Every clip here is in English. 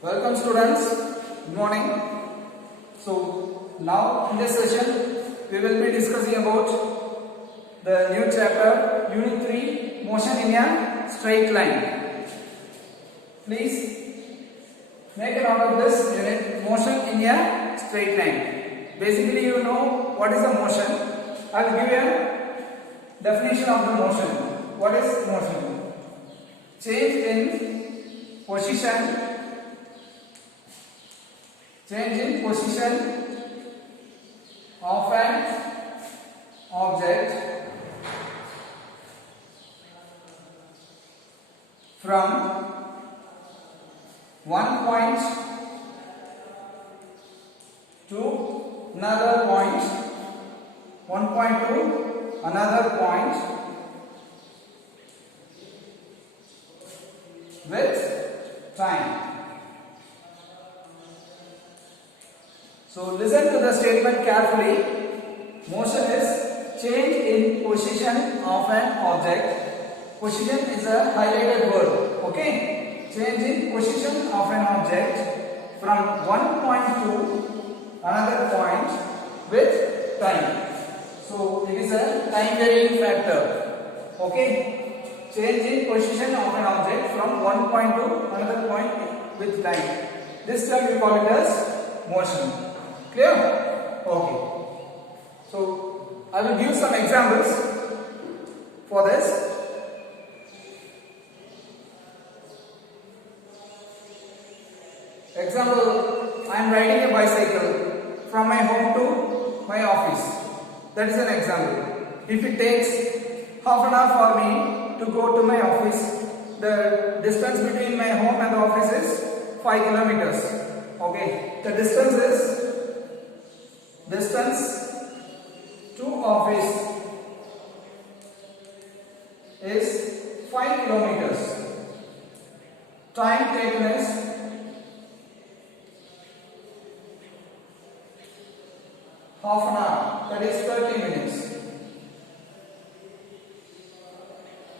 Welcome students, good morning. So now in this session we will be discussing about the new chapter Unit 3 Motion in a Straight Line. Please make a note of this unit, motion in a straight line. Basically you know what is the motion. I will give you a definition of the motion. What is motion? Change in position of an object from one point to another point, with time. So listen to the statement carefully. Motion is change in position of an object. Position is a highlighted word. Okay? Change in position of an object from one point to another point with time. So it is a time varying factor. Okay? Change in position of an object from one point to another point with time. This term we call it as motion. Clear? Okay. So I will give some examples for this. Example, I am riding a bicycle from my home to my office. That is an example. If it takes half an hour for me to go to my office, the distance between my home and the office is 5 kilometers. Okay. The distance to office is 5 kilometers. Time taken is half an hour, that is 30 minutes.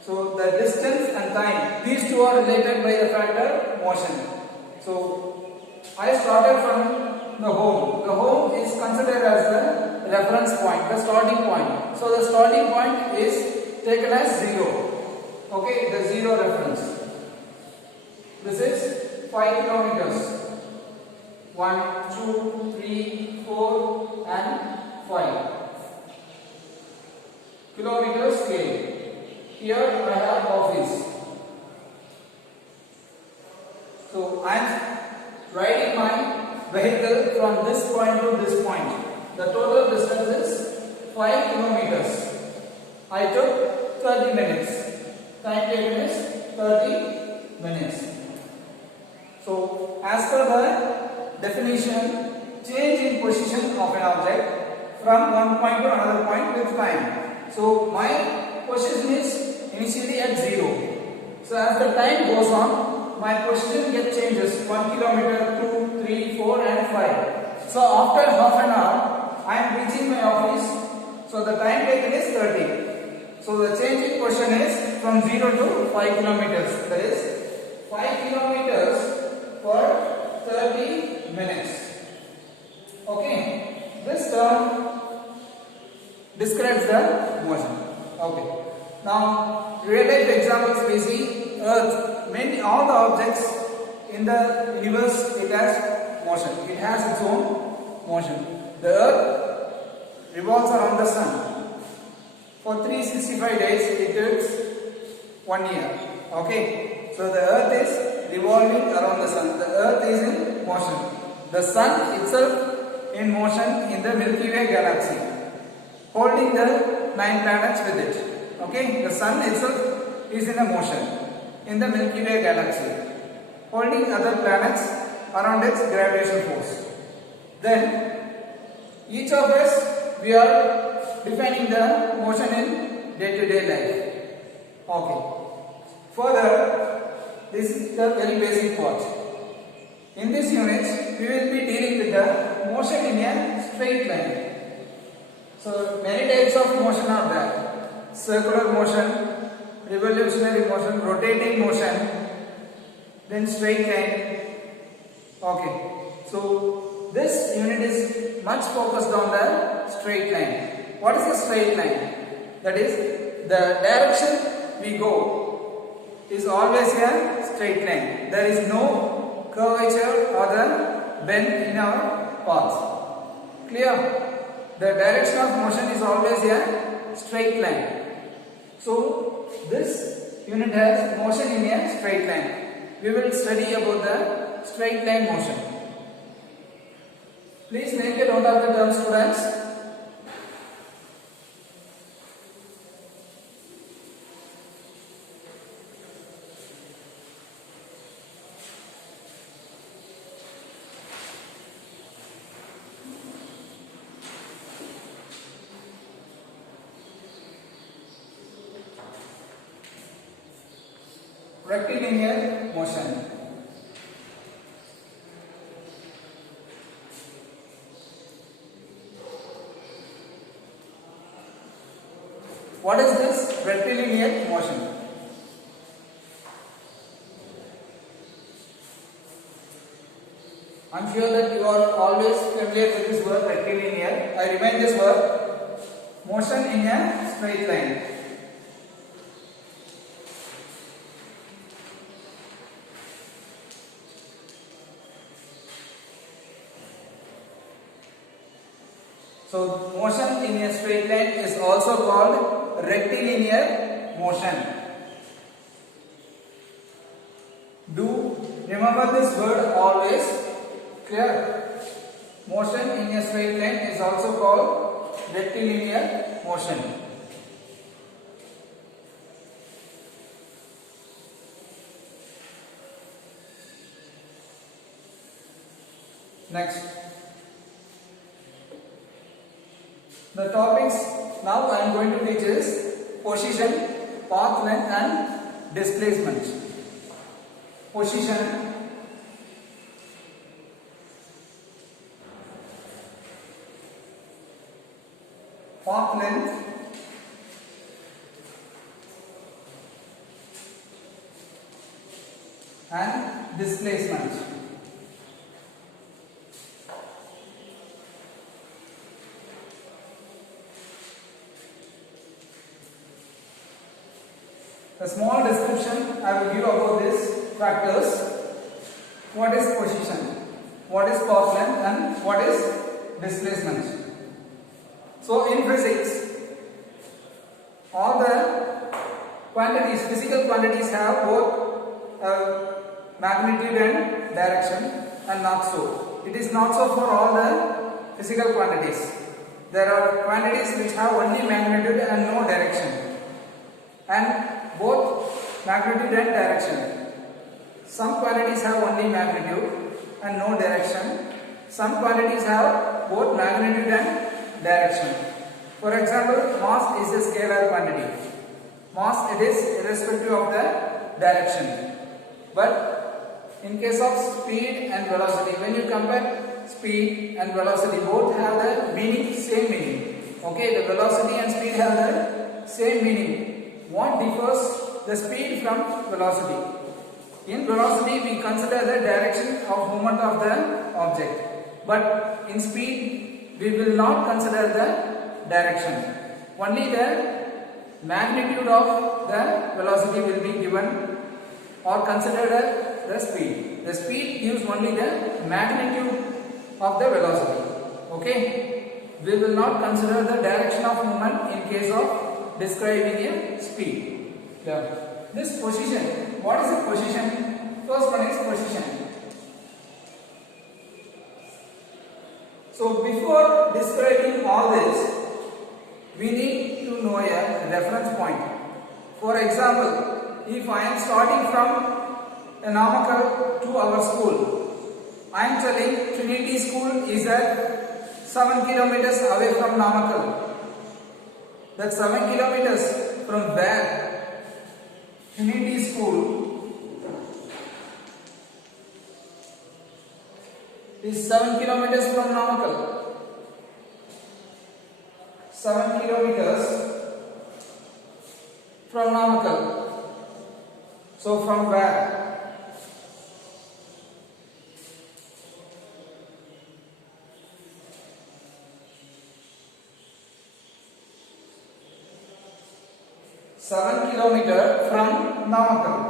So the distance and time, these two are related by the factor motion. So I started from the home. The home is considered as the reference point, the starting point. So the starting point is taken as 0. Okay, the 0 reference. This is 5 kilometers. 1, 2, 3, 4 and 5. Kilometer scale. Here I have office. So I am riding my vehicle from this point to this point. The total distance is 5 kilometers. I took 30 minutes. Time taken is 30 minutes. So as per the definition, change in position of an object from one point to another point with time. So my position is initially at 0. So as the time goes on, my position changes 1 kilometer, 2, 3, 4 and 5. So after half an hour, I am reaching my office. So the time taken is 30. So the change in position is from 0 to 5 kilometers. That is 5 kilometers for 30 minutes. Okay. This term describes the motion. Okay. Now, real life examples we see Earth. All the objects in the universe, it has motion. It has its own motion. The Earth revolves around the Sun. For 365 days, it takes 1 year. Okay. So the Earth is revolving around the Sun. The Earth is in motion. The Sun itself in motion in the Milky Way galaxy, holding the 9 planets with it. Okay, the Sun itself is in a motion in the Milky Way galaxy, holding other planets around its gravitational force. Then each of us, we are defining the motion in day-to-day life. Okay. Further, this is the very basic part. In this unit, we will be dealing with the motion in a straight line. So many types of motion are there. Circular motion, revolutionary motion, rotating motion, then straight line, Okay, so this unit is much focused on the straight line. What is the straight line? That is, the direction we go is always a straight line. There is no curvature or the bend in our path. Clear? The direction of motion is always a straight line. So this unit has motion in a straight line. We will study about the straight line motion. Please make a note of the term, students. Rectilinear motion. What is this rectilinear motion? I am sure that you are always familiar with this word rectilinear. I remind this word, motion in a straight line. So motion in a straight line is also called rectilinear motion. Do remember this word always. Clear? Motion in a straight line is also called rectilinear motion. Next. The topics now I am going to teach is position, path length and displacement. Position, path length, and displacement. A small description I will give about these factors. What is position? What is path length? And what is displacement? So in physics, all the quantities, physical quantities have both magnitude and direction, and not so. It is not so for all the physical quantities. There are quantities which have only magnitude and no direction, and both magnitude and direction. Some quantities have only magnitude and no direction. Some quantities have both magnitude and direction. For example, mass is a scalar quantity. Mass, it is irrespective of the direction. But in case of speed and velocity, when you compare speed and velocity, both have the meaning, same meaning. Okay, the velocity and speed have the same meaning. What differs the speed from velocity? In velocity, we consider the direction of movement of the object, but in speed, we will not consider the direction. Only the magnitude of the velocity will be given or considered as the speed. The speed gives only the magnitude of the velocity. Okay, we will not consider the direction of movement in case of describing a speed. This position, what is the position? First one is position. So before describing all this, we need to know a reference point. For example, if I am starting from a Namakkal to our school, I am telling Trinity School is at 7 kilometers away from Namakkal. That's 7 kilometers from where? Trinity School is 7 kilometers from Namakkal. 7 kilometers from Namakkal. So from where? 7 kilometers from Namakkal.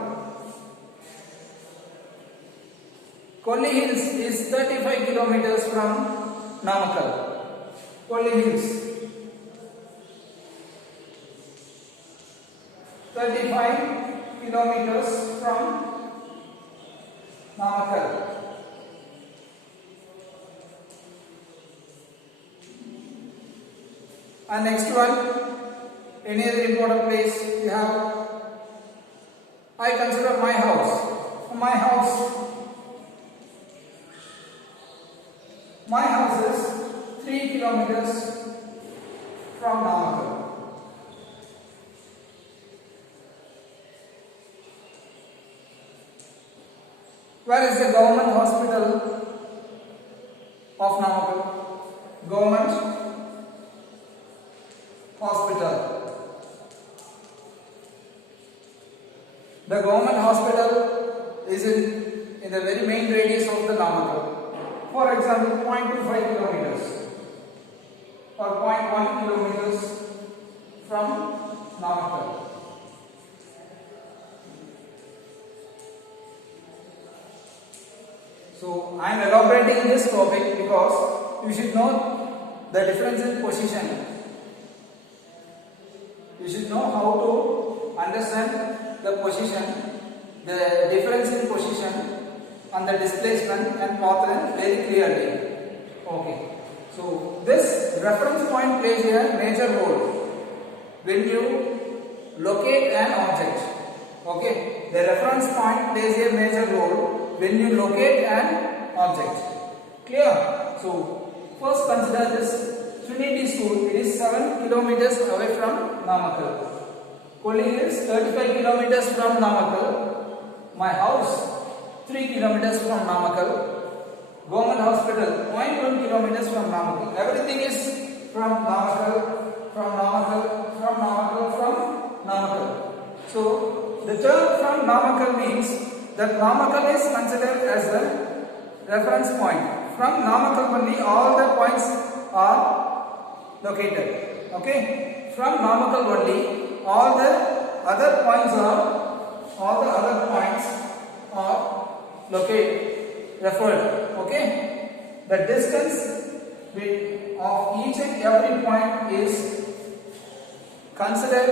Kolli Hills is 35 kilometers from Namakkal. Kolli Hills 35 kilometers from Namakkal. And next one, any other important place you have? I consider my house. My house is 3 kilometers from Namakkal. Where is the government hospital of Namakkal? Government hospital. The government hospital is in the very main radius of the Namakkal. For example, 0.25 kilometers or 0.1 kilometers from Namakkal. So I am elaborating this topic because you should know the difference in position. You should know how to understand the position, the difference in position and the displacement and path length very clearly. Okay. So this reference point plays a major role when you locate an object. Okay. The reference point plays a major role when you locate an object. Clear? So first consider this Trinity School. It is 7 kilometers away from Namakkal. Kolli Hills 35 kilometers from Namakkal. My house 3 kilometers from Namakkal. Government hospital 0.1 kilometers from Namakkal. Everything is from Namakkal, from Namakkal, from Namakkal, from Namakkal. So the term from Namakkal means that Namakkal is considered as the reference point. From Namakkal only all the points are located. Okay? From Namakkal only all the other points are located, referred. Okay? The distance of each and every point is considered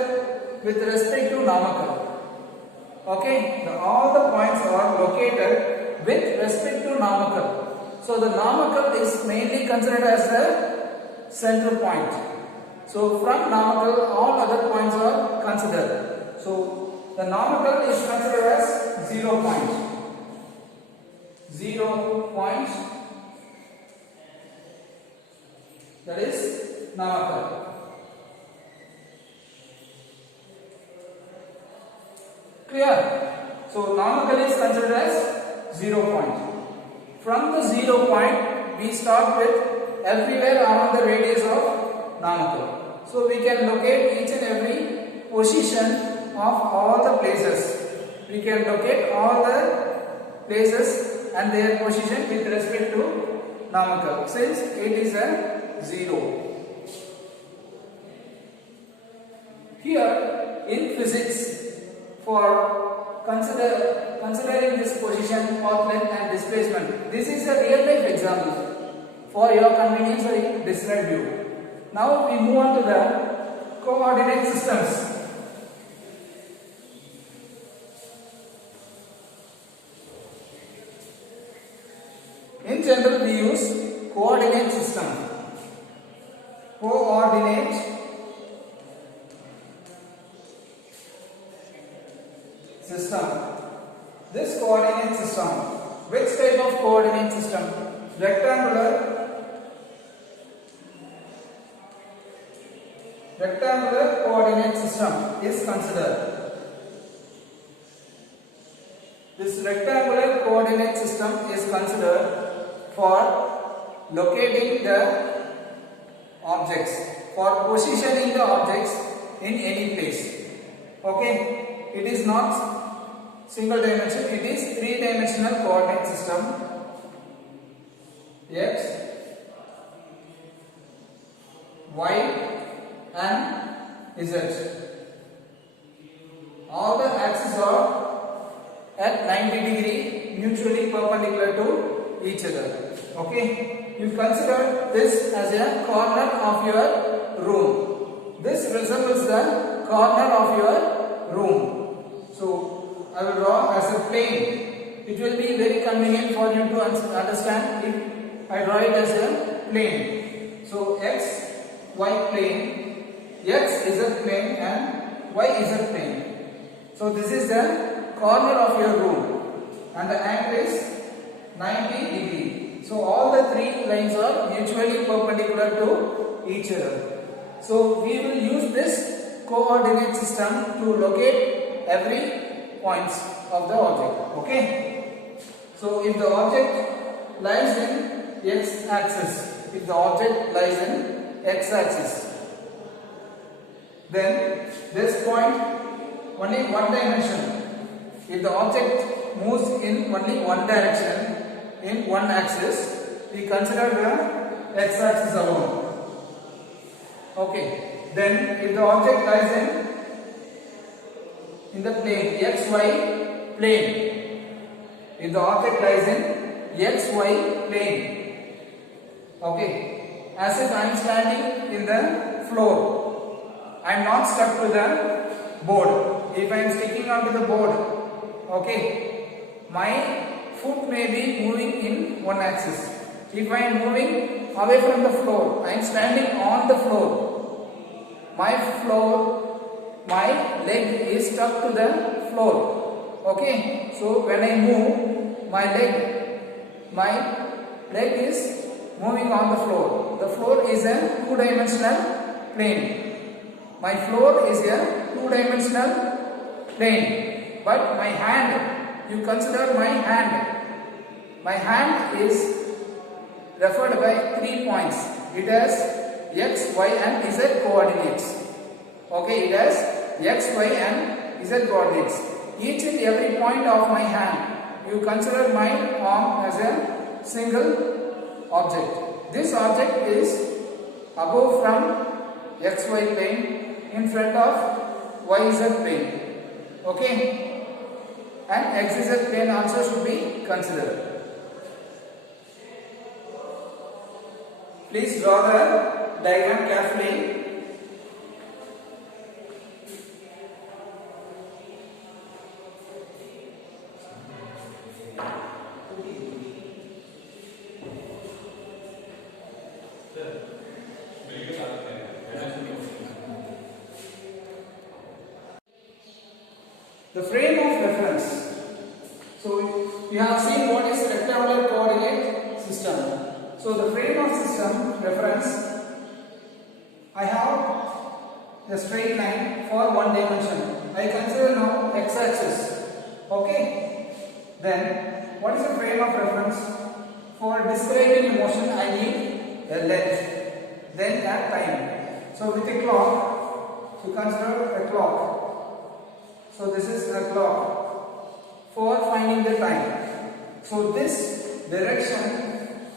with respect to Namakkal. Okay, all the points are located with respect to Namakkal. So the Namakkal is mainly considered as the central point. So from Namakkal all other points are considered. So the Namakkal is considered as 0 point. 0 point, that is Namakkal. Clear? So Namakkal is considered as 0 point. From the 0 point we start with everywhere around the radius of Namakkal. So we can locate each and every position of all the places. We can locate all the places and their position with respect to Namakkal, since it is a 0. Here in physics, for considering this position, path length and displacement, this is a real life example. For your convenience I describe you. Now we move on to the coordinate systems. In general we use coordinate system. Coordinate system. This coordinate system, which type of coordinate system? Rectangular coordinate system is considered. This rectangular coordinate system is considered for locating the objects, for positioning the objects in any place. Okay, it is not single dimension, it is 3-dimensional coordinate system. X, Y and Z. 90 degree mutually perpendicular to each other. Okay, you consider this as a corner of your room. This resembles the corner of your room. So I will draw as a plane. It will be very convenient for you to understand if I draw it as a plane. So x, y plane, x is a plane and y is a plane. So this is the corner of your room and the angle is 90 degree. So all the three lines are mutually perpendicular to each other. So we will use this coordinate system to locate every points of the object. Okay. So if the object lies in x axis, then this point only one dimension. If the object moves in only one direction in one axis, we consider the x axis alone. Okay. Then if the object lies in the plane xy plane, if the object lies in xy plane, okay, as if I am standing in the floor, I am not stuck to the board. If I am sticking onto the board, okay, my foot may be moving in one axis. If I am moving away from the floor, I am standing on the floor. My leg is stuck to the floor. Okay, so when I move, my leg is moving on the floor. The floor is a two-dimensional plane. My floor is a two-dimensional plane. But my hand, you consider my hand. My hand is referred by 3 points. It has x, y and z coordinates. Okay, it has x, y and z coordinates. Each and every point of my hand, you consider my arm as a single object. This object is above from xy plane, in front of yz plane. Okay, and xz plane also should be considered. Please draw the diagram carefully. The frame of reference. So you have seen what is rectangular coordinate system. So the frame of system reference, I have a straight line for one dimension. I consider now x-axis. Okay. Then what is the frame of reference? For describing motion, I need a length, then a time. So with a clock, you consider a clock. So this is a clock for finding the time. So this direction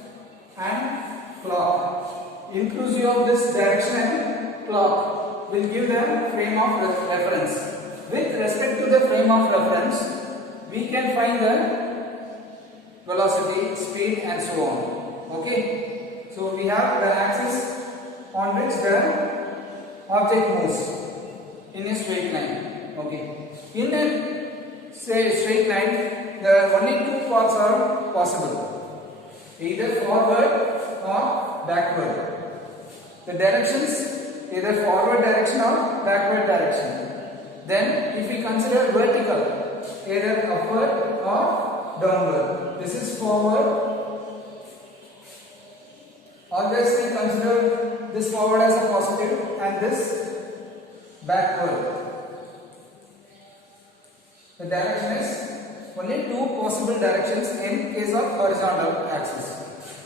and clock, inclusive of this direction and clock, will give the frame of reference. With respect to the frame of reference, we can find the velocity, speed and so on. Okay. So we have the axis on which the object moves in a straight line. Okay. In a straight line, the only two paths are possible, either forward or backward. The directions, either forward direction or backward direction. Then if we consider vertical, either upward or downward. This is forward. Always we consider this forward as a positive and this backward. The direction is only two possible directions in case of horizontal axis,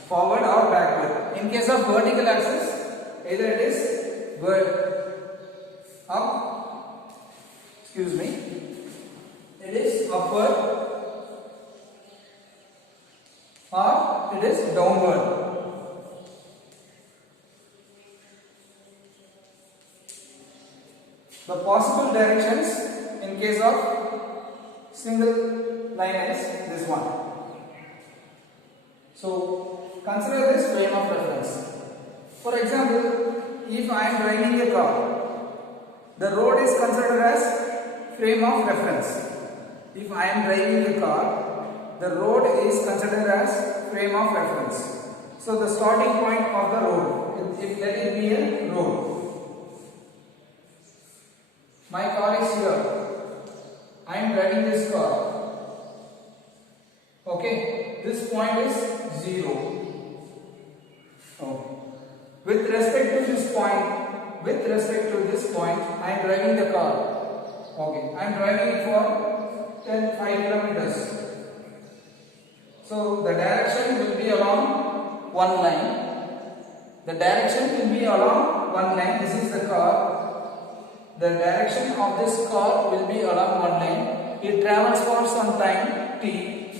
forward or backward. In case of vertical axis, either it is it is upward or it is downward. The possible directions in case of single line is this one. So consider this frame of reference. For example, if I am driving a car, the road is considered as frame of reference. If I am driving a car, the road is considered as frame of reference. So the starting point of the road, let it be a road. My car is here. I am driving this car. Okay, this point is 0. Okay. With respect to this point, I am driving the car. Okay, I am driving it for 5 kilometers. So the direction will be along one line. The direction will be along one line. This is the car. The direction of this car will be along one line. It travels for some time t.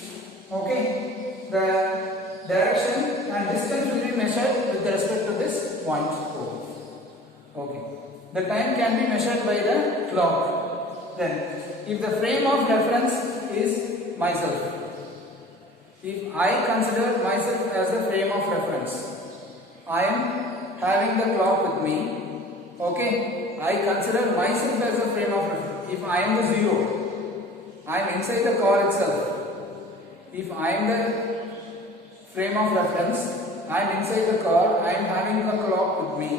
Okay. The direction and distance will be measured with respect to this point O. Okay. The time can be measured by the clock. Then, if the frame of reference is myself, if I consider myself as the frame of reference, I am having the clock with me. Okay, I consider myself as a frame of reference. If I am the 0, I am inside the car itself. If I am the frame of reference, I am inside the car, I am having the clock with me.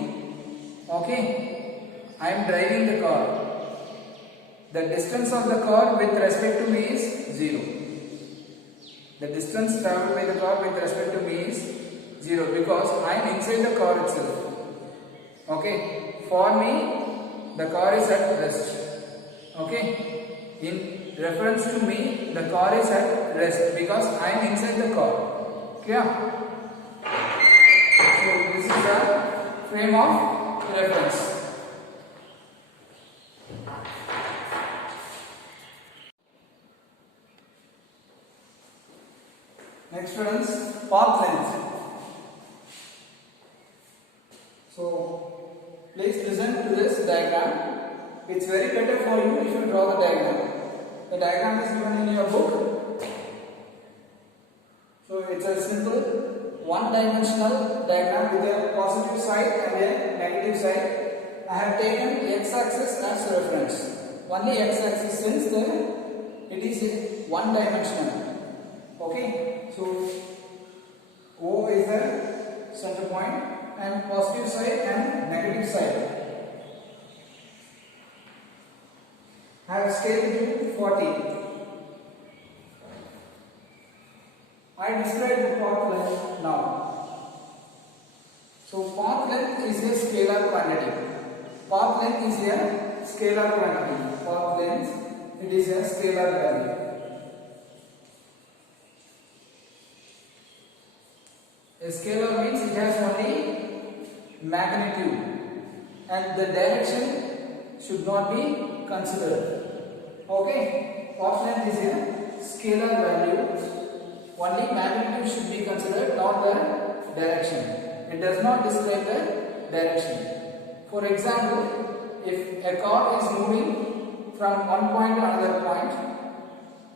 Okay, I am driving the car. The distance of the car with respect to me is 0. The distance traveled by the car with respect to me is 0 because I am inside the car itself. Okay, for me, the car is at rest. Okay, in reference to me, the car is at rest because I am inside the car. Clear? So this is the frame of reference. Next students, path length. So please listen to this diagram. It's very better for you if you draw the diagram. The diagram is given in your book. So it's a simple one-dimensional diagram with a positive side and a negative side. I have taken x-axis as reference. Only x-axis since it is one-dimensional. Okay, so O is the center point and positive side and negative side. I have scaled to 40. I describe the path length now. So path length is a scalar quantity. Path length is a scalar quantity. Path length, it is a scalar value. A scalar means it has only magnitude and the direction should not be considered. Okay, path length is a scalar value. Only magnitude should be considered, not the direction. It does not describe the direction. For example, if a car is moving from one point to another point,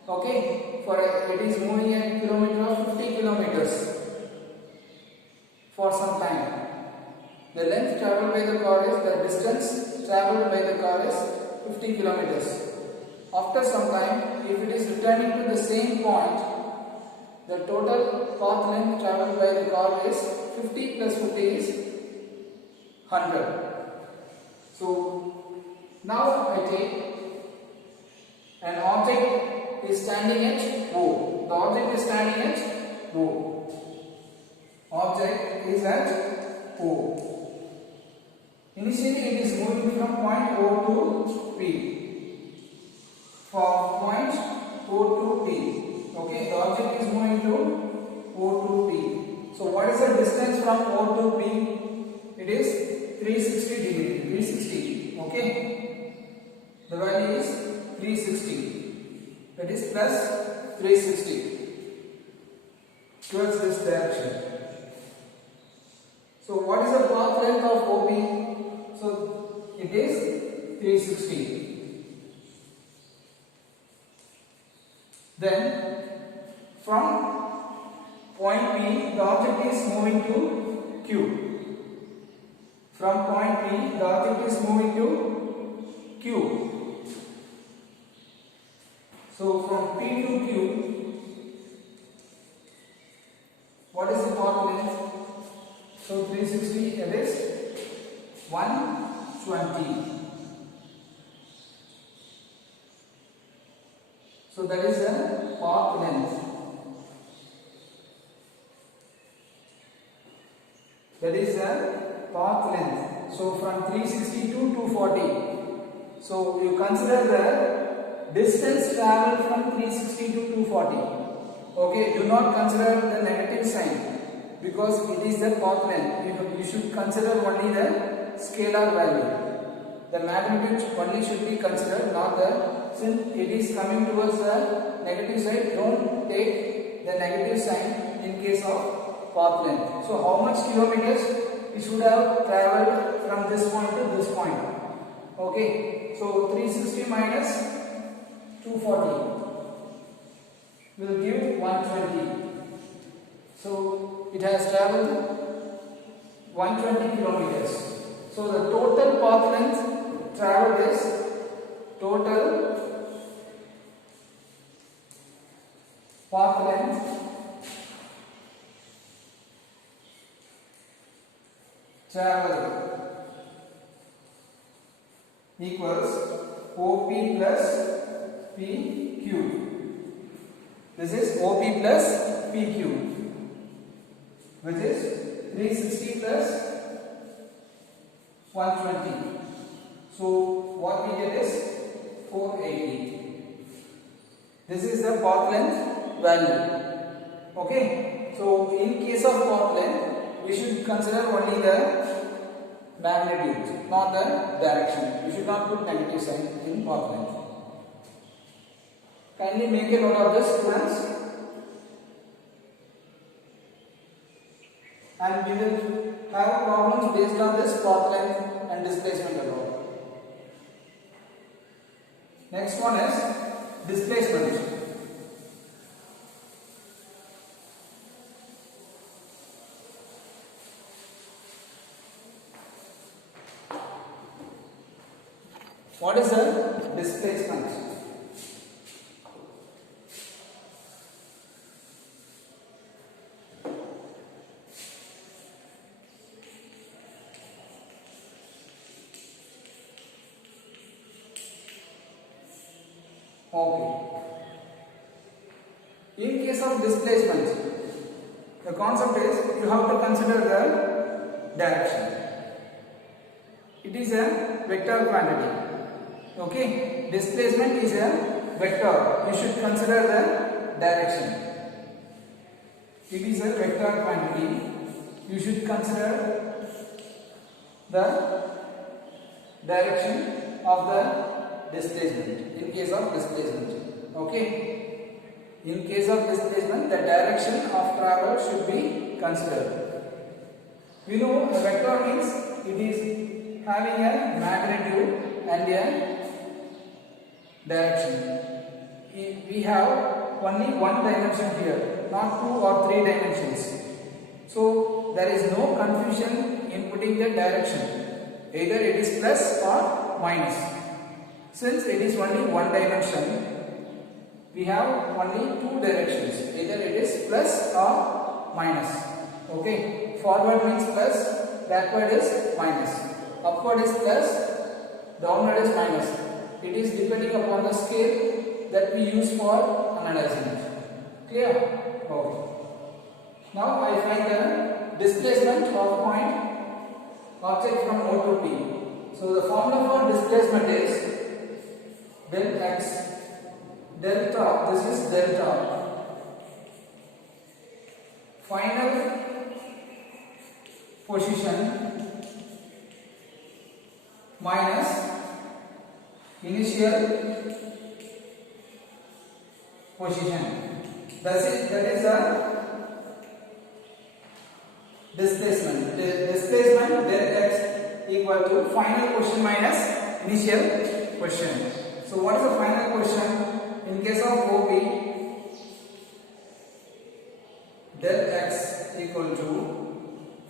okay, it is moving a kilometer or 50 kilometers. For some time, the length traveled by the car is the distance traveled by the car is 50 kilometers. After some time, if it is returning to the same point, the total path length traveled by the car is 50 plus 50 is 100. So now I take an object is standing at O. The object is standing at O. Object is at O. Initially it is moving from point O to P. From point O to P. Okay, the object is moving to O to P. So what is the distance from O to P? It is 360 degree. 360. Okay. The value is 360. That is plus 360 towards this direction. So what is the path length of OP? So it is 360. Then from point P, the object is moving to Q. From point P, the object is moving to Q. So from P to Q, what is the path length? So 360, it is 120. So that is the path length. That is the path length. So from 360 to 240. So you consider the distance traveled from 360 to 240. Okay, do not consider the negative sign because it is the path length. You should consider only the scalar value. The magnitude only should be considered, not the, since it is coming towards the negative side, don't take the negative sign in case of path length. So how much kilometers we should have traveled from this point to this point? Okay, so 360 minus 240 will give 120. So it has traveled 120 kilometers. So the total path length traveled is total path length traveled equals OP plus PQ. This is OP plus PQ, which is 360 plus 120. So what we get is 480. This is the path length value. Okay. So in case of path length, we should consider only the magnitude, not the direction. We should not put negative sign in path length. Kindly make a note of this, students. And we will have problems based on this path length and displacement alone. Next one is displacement. What is the displacement? Okay. In case of displacement, the concept is you have to consider the direction. It is a vector quantity. Okay, displacement is a vector. You should consider the direction. It is a vector quantity. You should consider the direction of the displacement in case of displacement. Okay, in case of displacement, the direction of travel should be considered. We know a vector means it is having a magnitude and a direction. We have only one dimension here, not 2 or 3 dimensions. So there is no confusion in putting the direction. Either it is plus or minus. Since it is only one dimension, we have only 2 directions. Either it is plus or minus. Okay. Forward means plus, backward is minus. Upward is plus, downward is minus. It is depending upon the scale that we use for analyzing it. Clear? Okay. Now I find the displacement of point object from O to P. So the formula for displacement is del x delta. This is delta. Final position minus initial position. That is the displacement. The displacement del x equal to final position minus initial position. So what is the final position? In case of OP,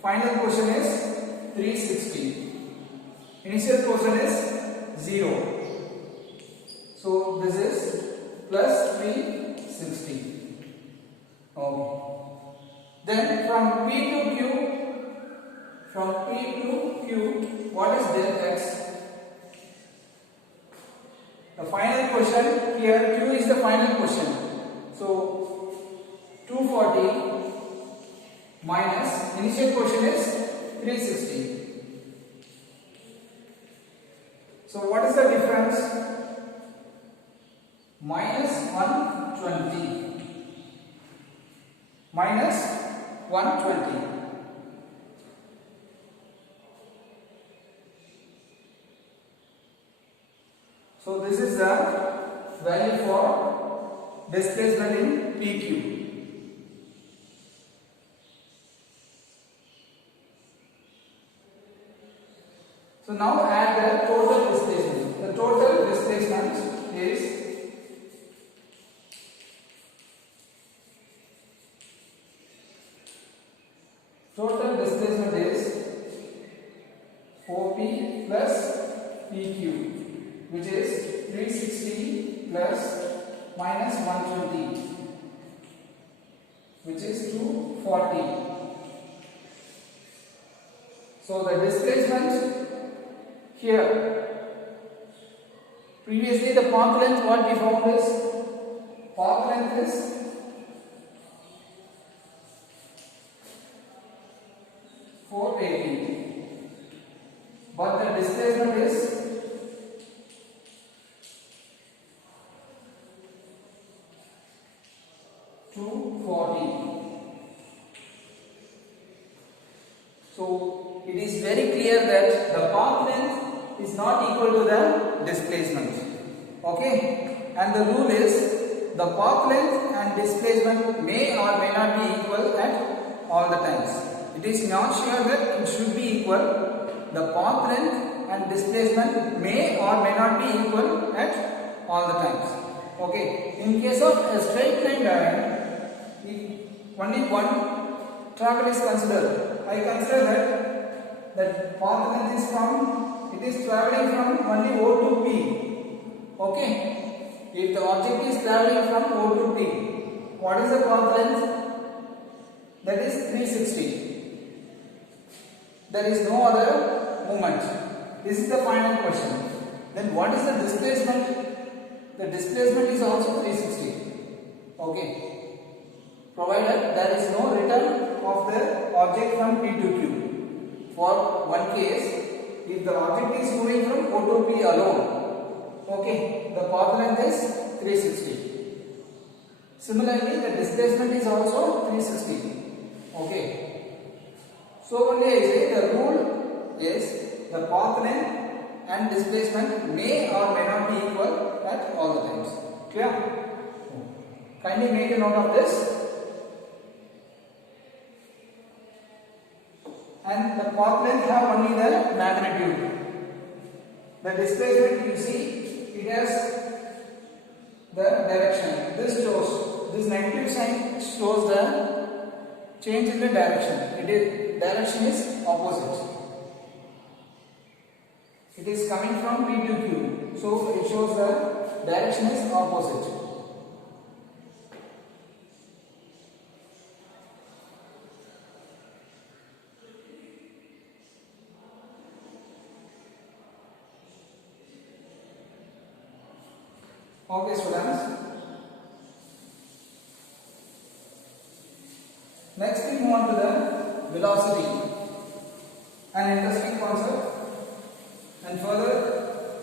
Final portion is 360. Initial portion is 0. So this is plus 360. Okay. Then from P to Q, what is del x? The final question here, Q is the final question. So 240 minus initial question is 360. So what is the difference? Minus 120. Minus 120. So this is the value for displacement in PQ. So now add the total displacement. The total displacement is OP plus PQ, which is 360 plus minus 120, which is 240. So the displacement here, previously the path length, what we found is, path length is 480, but the displacement is 240. So it is very clear that the path length is not equal to the displacement. Okay, and the rule is the path length and displacement may or may not be equal at all the times. It is not sure that it should be equal. The path length and displacement may or may not be equal at all the times. Okay, in case of a straight line diagram, if only one travel is considered, I consider that path length is from, it is traveling from only O to P. Okay, if the object is traveling from O to P, what is the path length? That is 360. There is no other movement. This is the final question. Then what is the displacement? The displacement is also 360. Okay. Provided there is no return of the object from P to Q. For one case, if the object is moving from O to P alone, okay, the path length is 360. Similarly, the displacement is also 360. Okay. So only I say the rule is the path length and displacement may or may not be equal at all the times. Clear? Kindly make a note of this. And the path length have only the magnitude. The displacement, you see, it has the direction. This shows, this negative sign shows the change in the direction. Direction is opposite. It is coming from P to Q. So it shows the direction is opposite. Okay, students. Next we move on to the velocity, an interesting concept, and further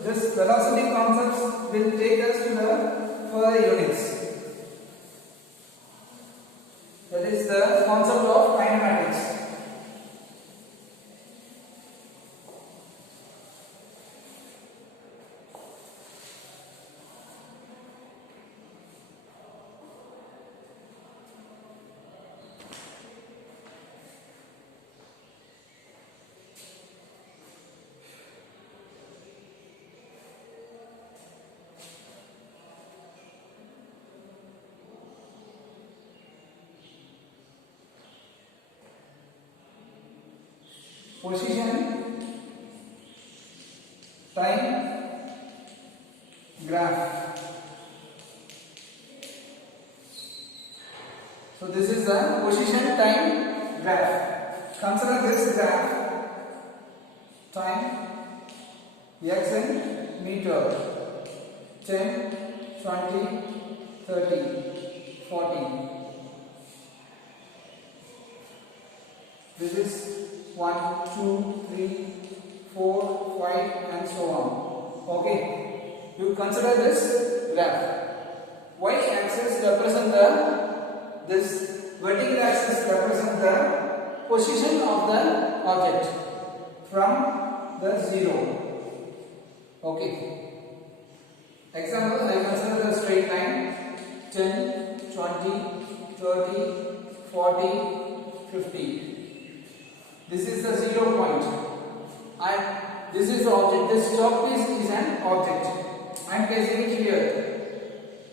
this velocity concepts will take us to the further units. That is the concept of kinematics. position time graph. So this is the position time graph. Consider this graph. Time x in meter, 10, 20, 30, 40. This is 1, 2, 3, 4, 5 and so on. Okay. You consider this graph. Y-axis represent this vertical axis represent the position of the object from the 0. Okay. Example, I consider the straight line 10, 20, 30, 40, 50. This is the 0 point. And this is the object. This chalk piece is an object. I am placing it here.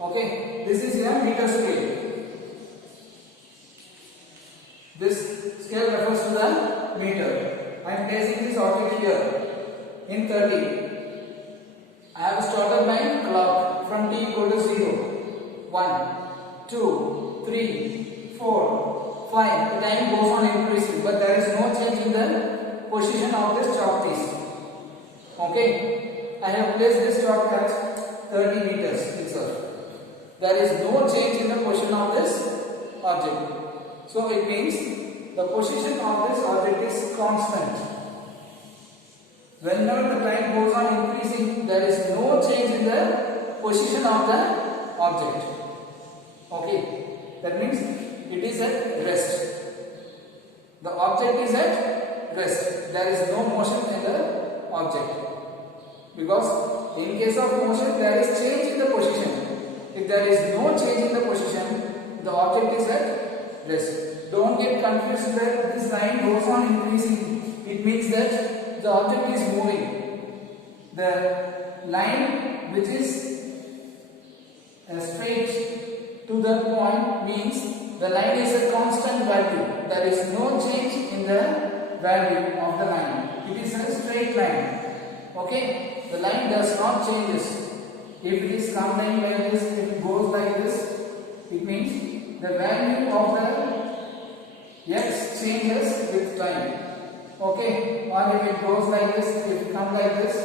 Okay. This is a meter scale. This scale refers to the meter. I am placing this object here in 30. I have started my clock from t equal to 0. 1, 2, 3, 4, 5. The time goes on increasing, but there is no change in the position of this chalk piece. Okay. I have placed this chalk at 30 meters itself. There is no change in the position of this object. So it means the position of this object is constant. Whenever the time goes on increasing, there is no change in the position of the object. Okay, that means it is at rest. The object is at rest. There is no motion in the object. Because in case of motion, there is change in the position. If there is no change in the position, the object is at rest. Don't get confused that this line goes on increasing. It means that the object is moving. The line which is straight to the point means the line is a constant value. There is no change in the value of the line. It is a straight line. Okay? The line does not change. If it is coming like this, if it goes like this, it means the value of the x changes with time. Okay, or if it goes like this, if it comes like this,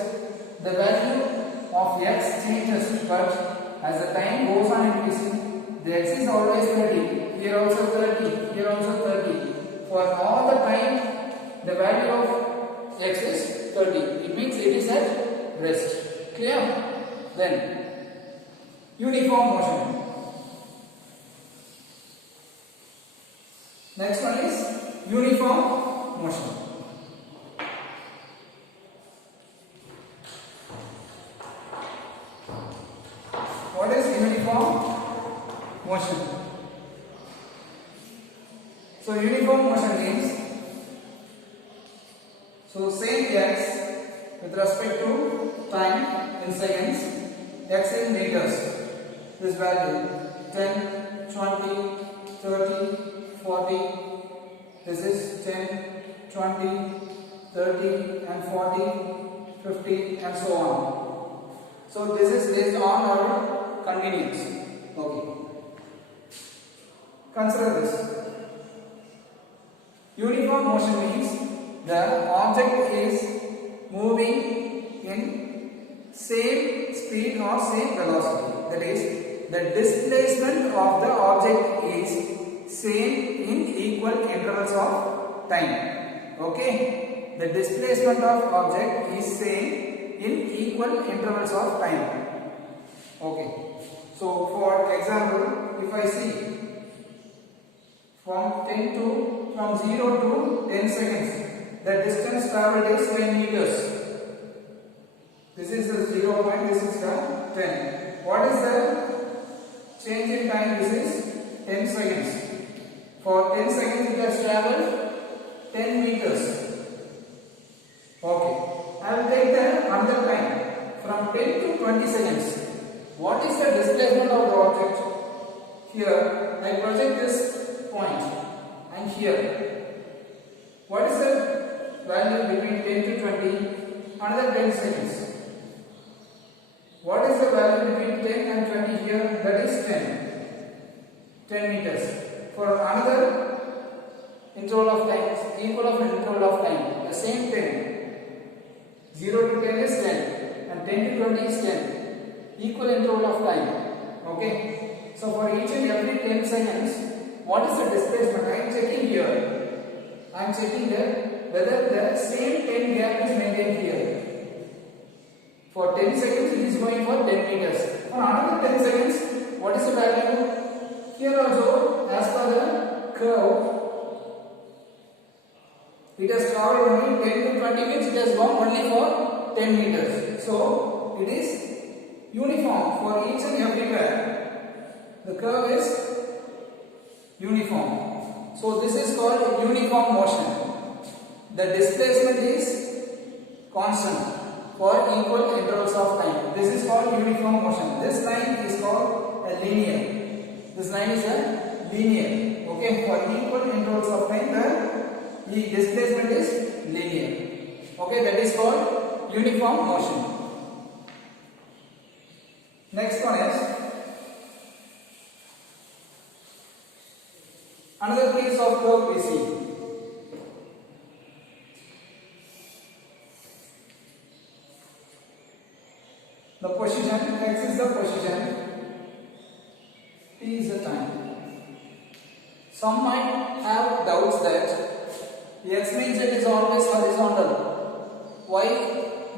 the value of x changes, but as the time goes on increasing, the x is always 30, here also 30, here also 30. For all the time, the value of x is 30. It means it is at rest. Clear? Then, uniform motion. Next one is uniform motion. What is uniform motion? So uniform motion means, so same x with respect to time in seconds, x in meters. This value 10, 20, 30, 40. This is 10, 20, 30 and 40, 50 and so on. So this is based on our convenience. Okay. Consider this. Uniform motion means the object is moving in same speed or same velocity. That is, the displacement of the object is same in equal intervals of time. Okay? The displacement of object is same in equal intervals of time. Okay. So for example, if I see from 0 to 10 seconds, the distance traveled is 10 meters. This is the 0 point, this is the 10. What is the change in time? This is 10 seconds. For 10 seconds it has traveled 10 meters. Okay. I will take the another time from 10 to 20 seconds. What is the displacement of the object? Here I project this point and here. What is the value another 10 seconds. What is the value between 10 and 20 here? That is 10 meters. For another interval of time, equal of interval of time, the same 10. 0 to 10 is 10 and 10 to 20 is 10. Equal interval of time. Okay. So for each and every 10 seconds, what is the displacement? I am checking here. I am checking that whether the same 10 gap is maintained here. For 10 seconds, it is going for 10 meters. For another 10 seconds, what is the value? Here also, as per the curve, it has traveled only 10 to 20 meters. It has gone only for 10 meters. So it is uniform for each and everywhere. The curve is uniform. So this is called uniform motion. The displacement is constant for equal intervals of time. This is called uniform motion. This line is called a linear. This line is a linear. Okay, for equal intervals of time, the displacement is linear. Okay, that is called uniform motion. Next one is another case of curve we see. The position, x is the position, t is the time. Some might have doubts that x means it is always horizontal. Why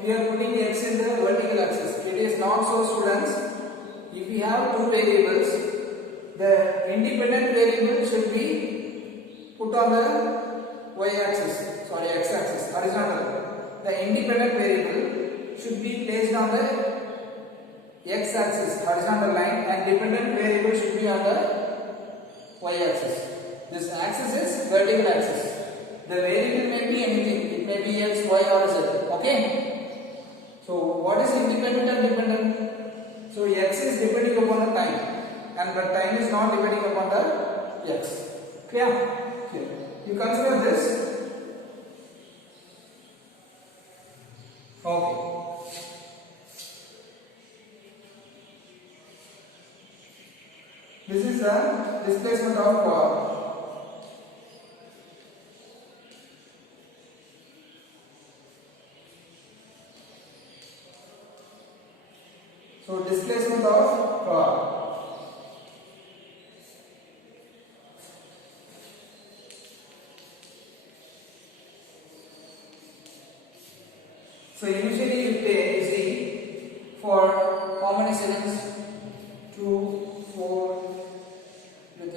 we are putting x in the vertical axis? It is not so, students. If we have two variables, the independent variable should be put on the y-axis, sorry, x-axis, horizontal. The independent variable should be placed on the x-axis, horizontal line, and dependent variable should be on the y-axis. This axis is vertical axis. The variable may be anything. It may be x, y, or z. Okay. So what is independent and dependent? So x is depending upon the time, and the time is not depending upon the x. Clear? Clear. You consider this. Okay. This is the displacement of car. So displacement of car. So initially you see for how many seconds? 2, 4, with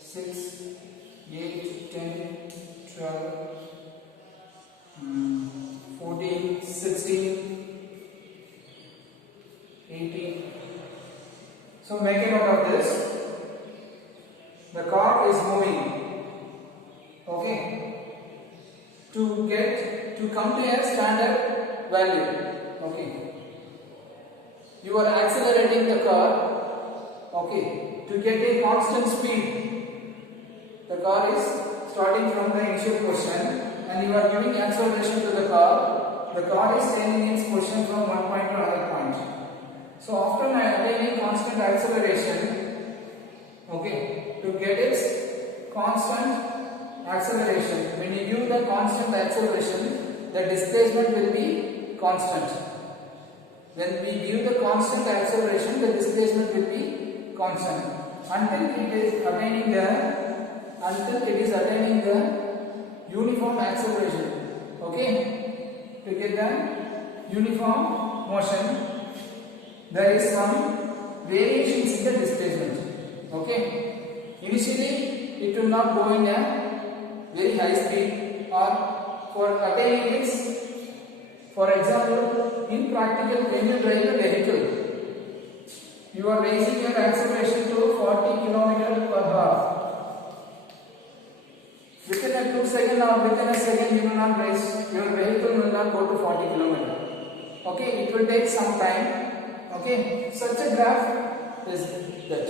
6, 8, 10, 12, 14, 16, 18. So make a note of this. The car is moving. Okay. To come to a standard value. Okay. You are accelerating the car. Okay. To get a constant speed. The car is starting from the initial position, and you are giving acceleration to the car. The car is changing its position from one point to another point. So after attaining constant acceleration, okay, to get its constant acceleration, when you give the constant acceleration, the displacement will be constant. When we give the constant acceleration, the displacement will be constant until it is attaining the uniform acceleration. Okay, to get the uniform motion, there is some variations in the displacement. Okay, initially it will not go in a very high speed, or for attaining its, for example, in practical, when you drive a vehicle, you are raising your acceleration to 40 km per hour. Within a 2 seconds or within a second, you will not raise, your vehicle will not go to 40 km. Okay, it will take some time. Okay, such a graph is that.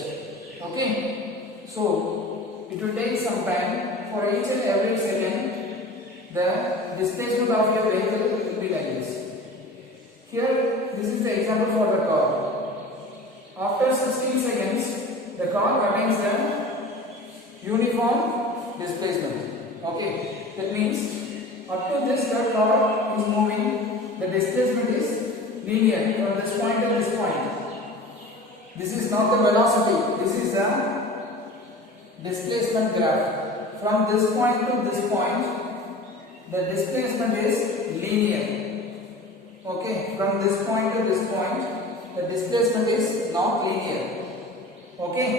Okay, so it will take some time. For each and every second, the displacement of your vehicle will be like this. Here, this is the example for the car. After 16 seconds, the car attains the uniform displacement. Okay, that means up to this the car is moving, the displacement is linear from this point to this point. This is not the velocity, this is the displacement graph. From this point to this point, the displacement is linear. Okay, from this point to this point, the displacement is not linear. Okay,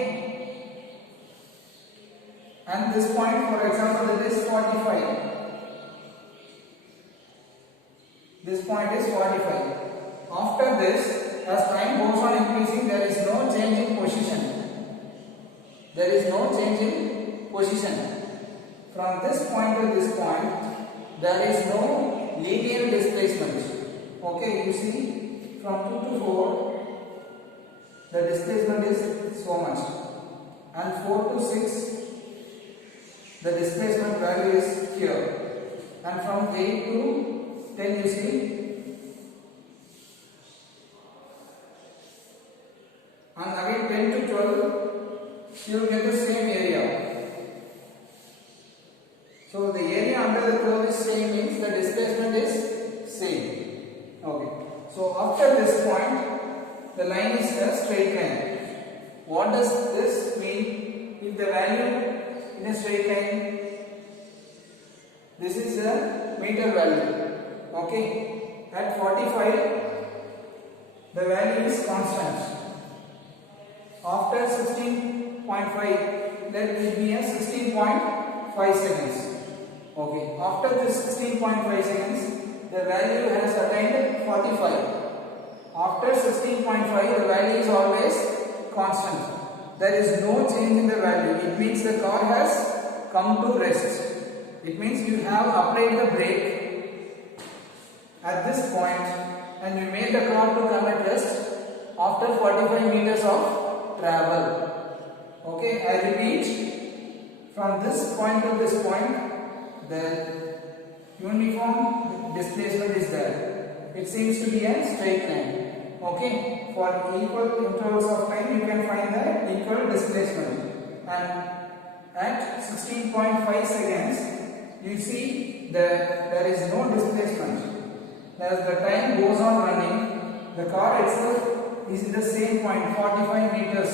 and this point, for example, it is 45. This point is 45. After this, as time goes on increasing, there is no change in position. There is no change in position. From this point to this point, there is no linear displacement. Okay, you see, from 2 to 4, the displacement is so much. And 4 to 6, the displacement value is here. And from 8 to 10, you see, and again 10 to 12, you will get the same area. So the area under the curve is same, means the displacement is same. Okay. So after this point, the line is a straight line. What does this mean? If the value in a straight line, this is a meter value. Okay. At 45, the value is constant. After 16.5, there will be a 16.5 seconds. Okay. After this 16.5 seconds, the value has attained 45. After 16.5, the value is always constant. There is no change in the value. It means the car has come to rest. It means you have applied the brake at this point and you made the car to come at rest after 45 meters of travel. Okay, I repeat, from this point to this point, the uniform displacement is there. It seems to be a straight line. Okay, for equal intervals of time, you can find the equal displacement. And at 16.5 seconds, you see that there is no displacement. As the time goes on running, the car itself is in the same point, 45 meters.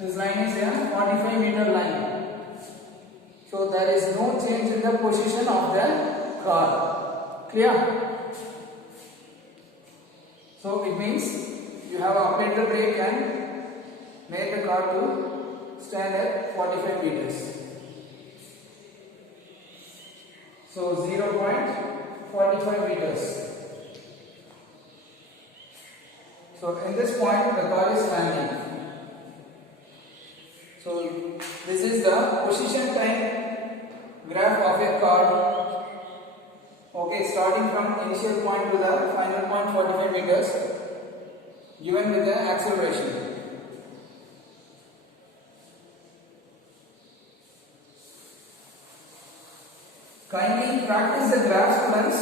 This line is a 45-meter line. So there is no change in the position of the car. Clear? So it means you have applied the brake and made the car to stand at 45 meters. So 0.45 meters. So in this point the car is standing. So this is the position time graph of a car. Okay, starting from initial point to the final point 45 meters, given with the acceleration. Kindly practice the graph, friends.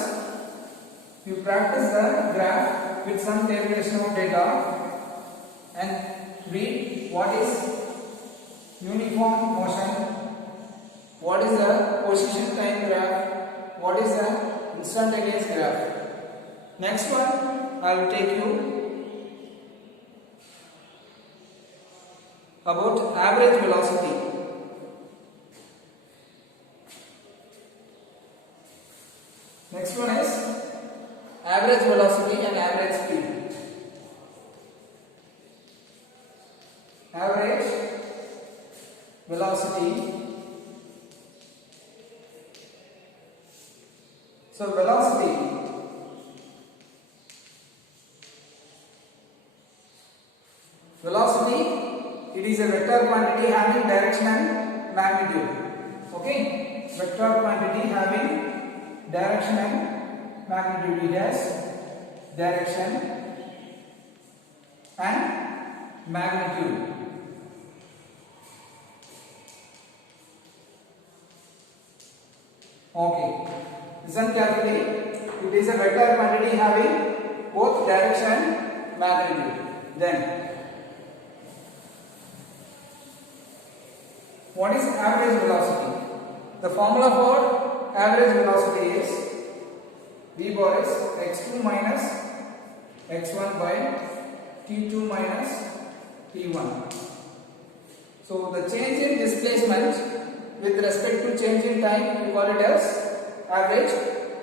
You practice the graph with some derivation of data and read what is uniform motion, what is the position time graph, what is the instantaneous graph. Next one, I will take you about average velocity. Next one is average velocity and average speed. Average velocity. So velocity it is a vector quantity having direction and magnitude. Okay, vector quantity having direction and magnitude. It has direction and magnitude. Okay, listen carefully. It is a vector quantity having both direction and magnitude. Then, what is average velocity? The formula for average velocity is V bar is x2 minus x1 by t2 minus t1. So the change in displacement with respect to change in time, we call it as average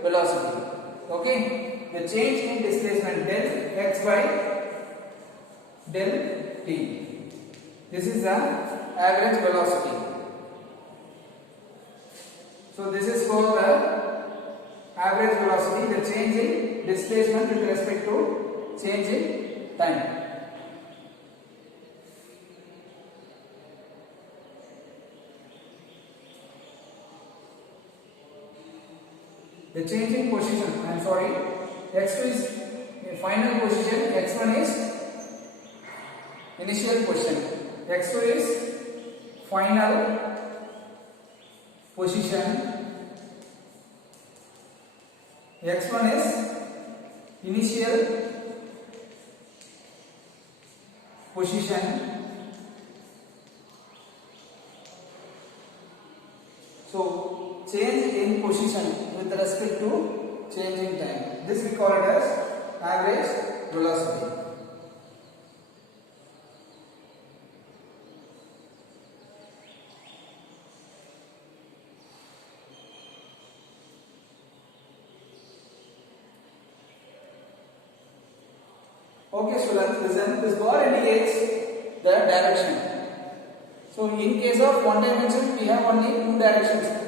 velocity. Okay, the change in displacement del x by del t. This is the average velocity. So this is called the average velocity, the change in displacement with respect to change in time. The change in position, I am sorry, x2 is final position, x1 is initial position, x2 is final position, x1 is initial position. So change in position with respect to change in time. This we call it as average velocity. Okay students, listen, this bar indicates the direction. So in case of one dimension, we have only two directions.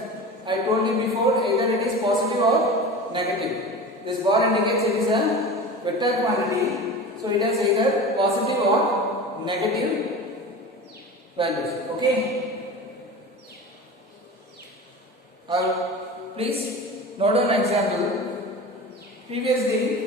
I told you before, either it is positive or negative. This bar indicates it is a vector quantity. So it has either positive or negative values. Okay. Please note an example. Previously,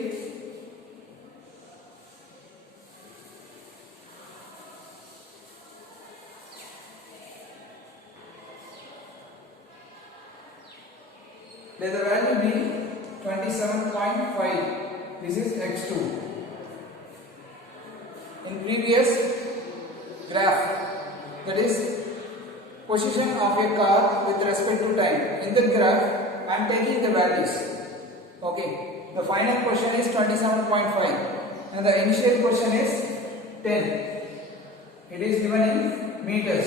let the value be 27.5. This is x2. In previous graph, that is position of a car with respect to time. In the graph, I am taking the values. Okay. The final position is 27.5 and the initial position is 10. It is given in meters.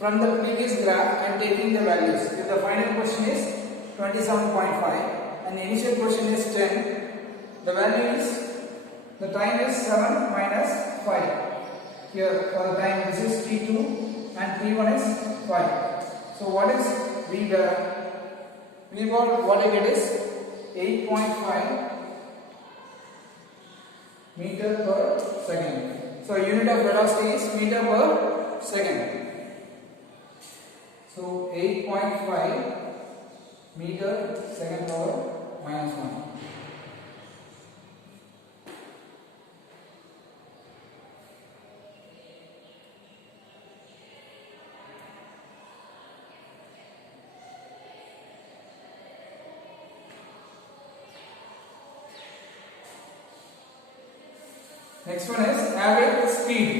From the previous graph, I am taking the values. If the final position is 27.5 and the initial position is 10, the value is, the time is 7 minus 5. Here for the time this is t2 and t1 is 5. So what is V bar? What I get is 8.5 meter per second. So unit of velocity is meter per second. So 8.5 meter second power minus 1. Next one is average speed.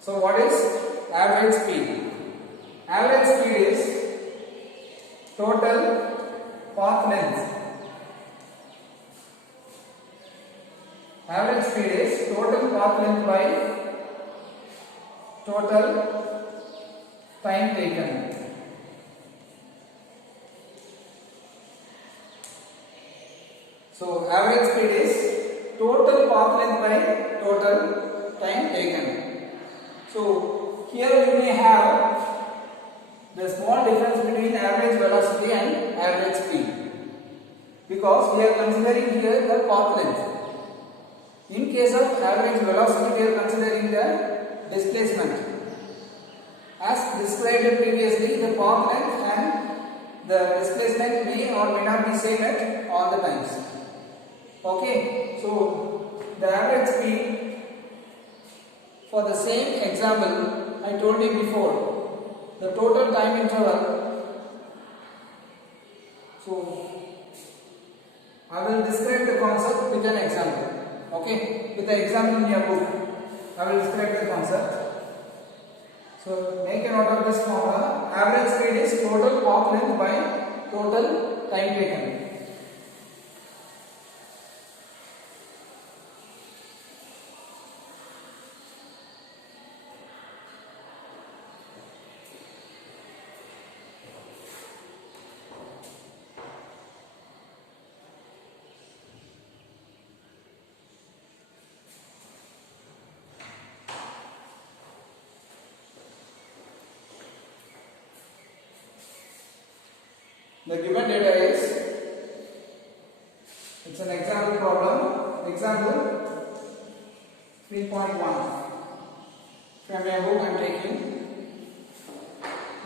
So what is average speed? Average speed is total path length. Average speed is total path length by total time taken. So average speed is total path length by total time taken. So here you may have the small difference between average velocity and average speed, because we are considering here the path length. In case of average velocity, we are considering the displacement. As described previously, the path length and the displacement may or may not be same at all the times. Okay, so the average speed, for the same example I told you before, the total time interval. So I will describe the concept with an example. Okay, with the example in your book, I will describe the concept. So make a note of this formula. Average speed is total path length by total time taken. The given data is, it's an example problem. Example 3.1. From my book I am taking.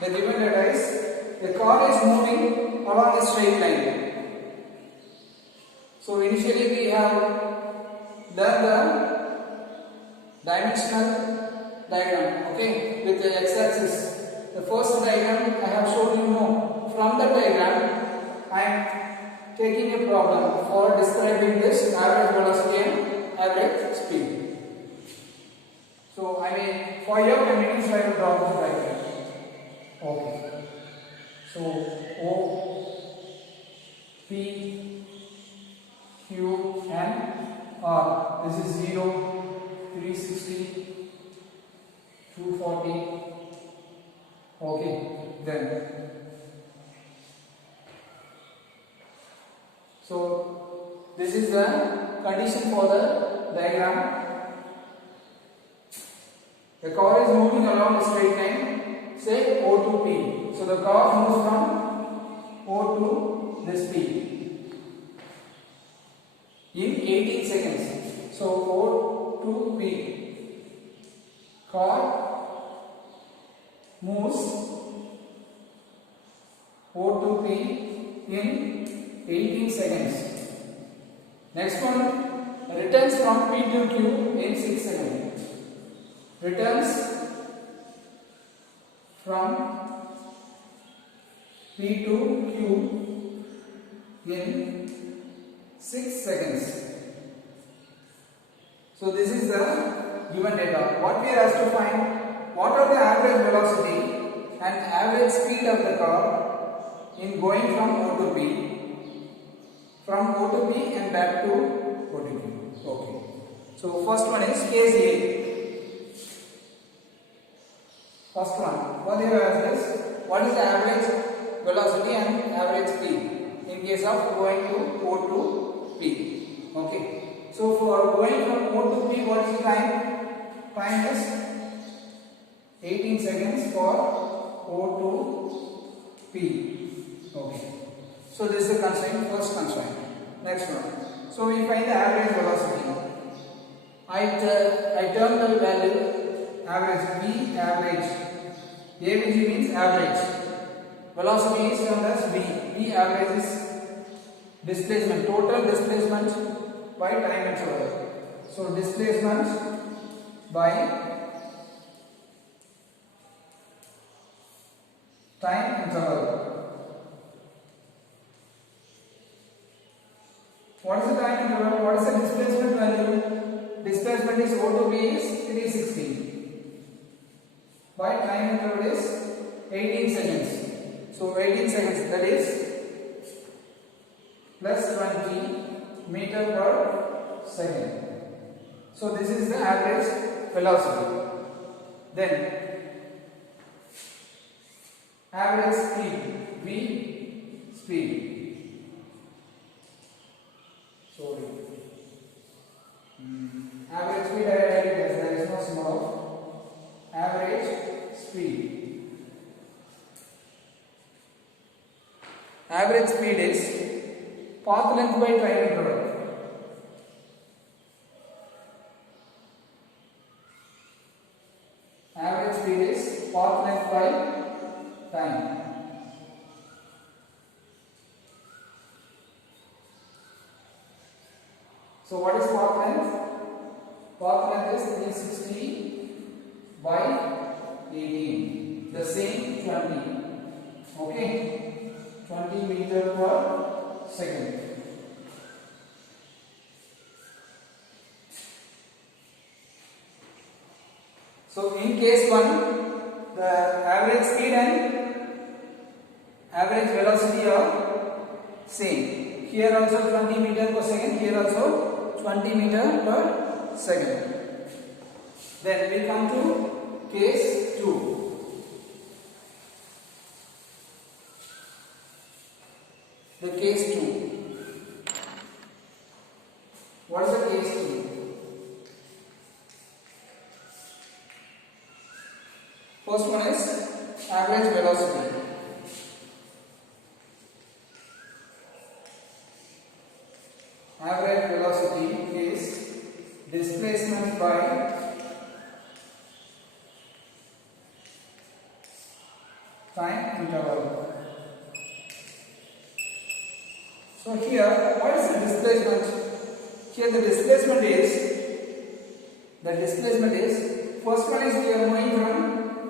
The given data is, the car is moving along a straight line. So initially we have learned the dimensional diagram, okay, with the x-axis. The first diagram I have shown you know. From the diagram, I am taking a problem for describing this average velocity and average speed. So I mean, for your convenience, I will draw this diagram. Okay. So O, P, Q, and R. This is 0, 360, 240. Okay. Then. So this is the condition for the diagram. The car is moving along a straight line, say O to P. So the car moves from O to this P in 18 seconds. So O to P. Car moves O to P in 18 seconds. Next one, returns from P to Q in 6 seconds. Returns from P to Q in 6 seconds. So this is the given data. What we are asked to find, what are the average velocity and average speed of the car in going from O to P. From O to P and back to O to Q. Okay. So first one is case A. First one. What they have asked is, what is the average velocity and average speed in case of going to O to P? Okay. So for going from O to P, what is the time? Time is 18 seconds for O to P. Okay. So this is the constraint, first constraint. Next one. So we find the average velocity. I term the value average, V average. AVG means average. Velocity is termed as V. V average is displacement, total displacement by time interval. So displacement by time interval. What is the time interval? What is the displacement value? Displacement is O to P is 360. By time interval is 18 seconds. So 18 seconds, that is plus 20 meter per second. So this is the average velocity. Then average speed, V speed. Sorry. Average speed I write it as there is no small. Average speed. Average speed is path length by time interval. Average speed is path length by time. So what is path length? Path length is 360 by 18. the same 20. Okay, 20 meter per second. So in case 1, the average speed and average velocity are same. Here also 20 meter per second, here also 20 meter per second. Then we come to case 2. The case 2. What is the case 2? First one is average velocity. Average velocity is displacement by time interval. So here, what is the displacement? Here the displacement is, first one is we are moving from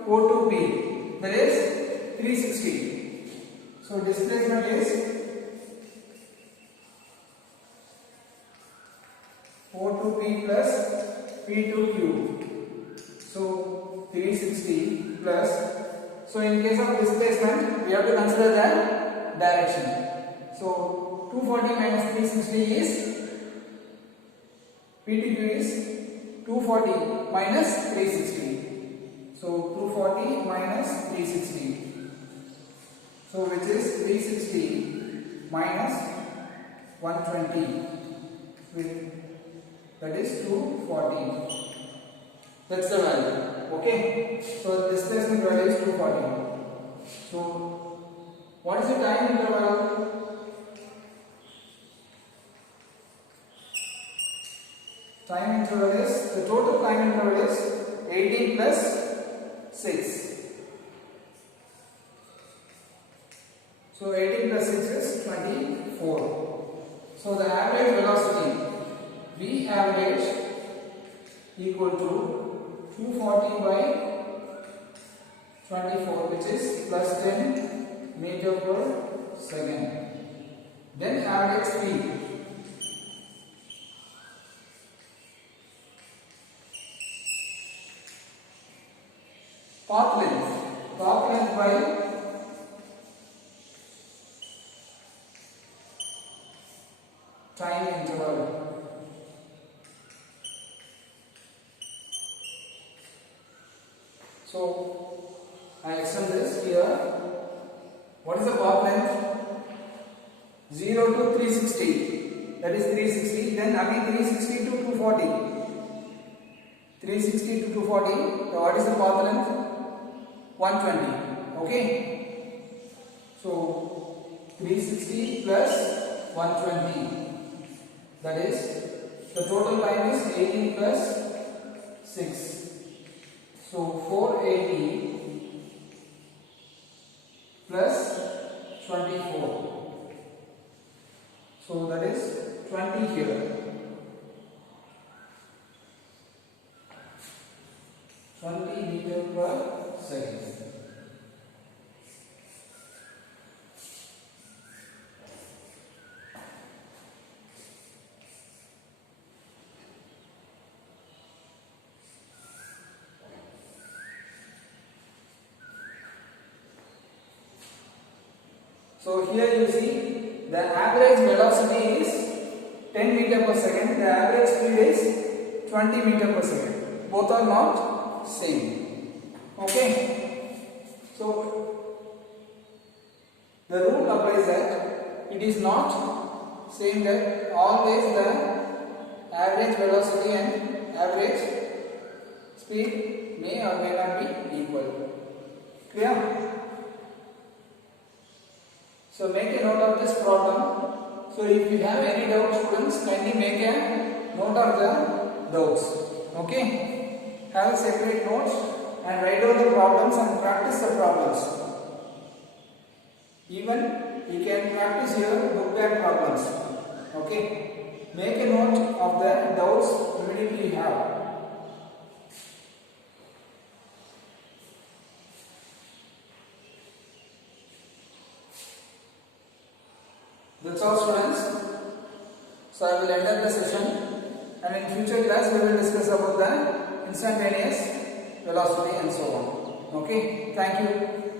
O to P, that is 360. So displacement is O to P plus P to Q. So 360 plus. So in case of displacement, we have to consider the direction. So 240 minus 360 is P to Q is 240 minus 360. So 240 minus 360. So which is 360 minus 120. That is 240. That's the value. Okay. So displacement value is 240. So what is the time interval? Time interval is, the total time interval is 18 plus 6. So 18 plus 6 is 24. So the average velocity V average equal to 240 by 24, which is plus 10 meter per second. Then average speed. Path length by time interval. So I extend this here. What is the path length? 0 to 360. That is 360. Then again 360 to 240. 360 to 240. So what is the path length? 120. Okay. So 360 plus 120. That is, the total time is 18 plus 6. So 480 plus 24. So that is 20 here. 20 meter per second. So here you see the average velocity is 10 meter per second, the average speed is 20 meter per second. Both are not same. Okay. So the rule applies that it is not saying that always the average velocity and average speed may or may not be equal. Clear? So make a note of this problem. So if you have any doubts, students, kindly make a note of the doubts. Okay? Have separate notes and write down the problems and practice the problems. Even you can practice your book bag problems. Okay? Make a note of the doubts immediately you have. That's all, students. So I will end up the session, and in future class we will discuss about the instantaneous velocity and so on. Okay, thank you.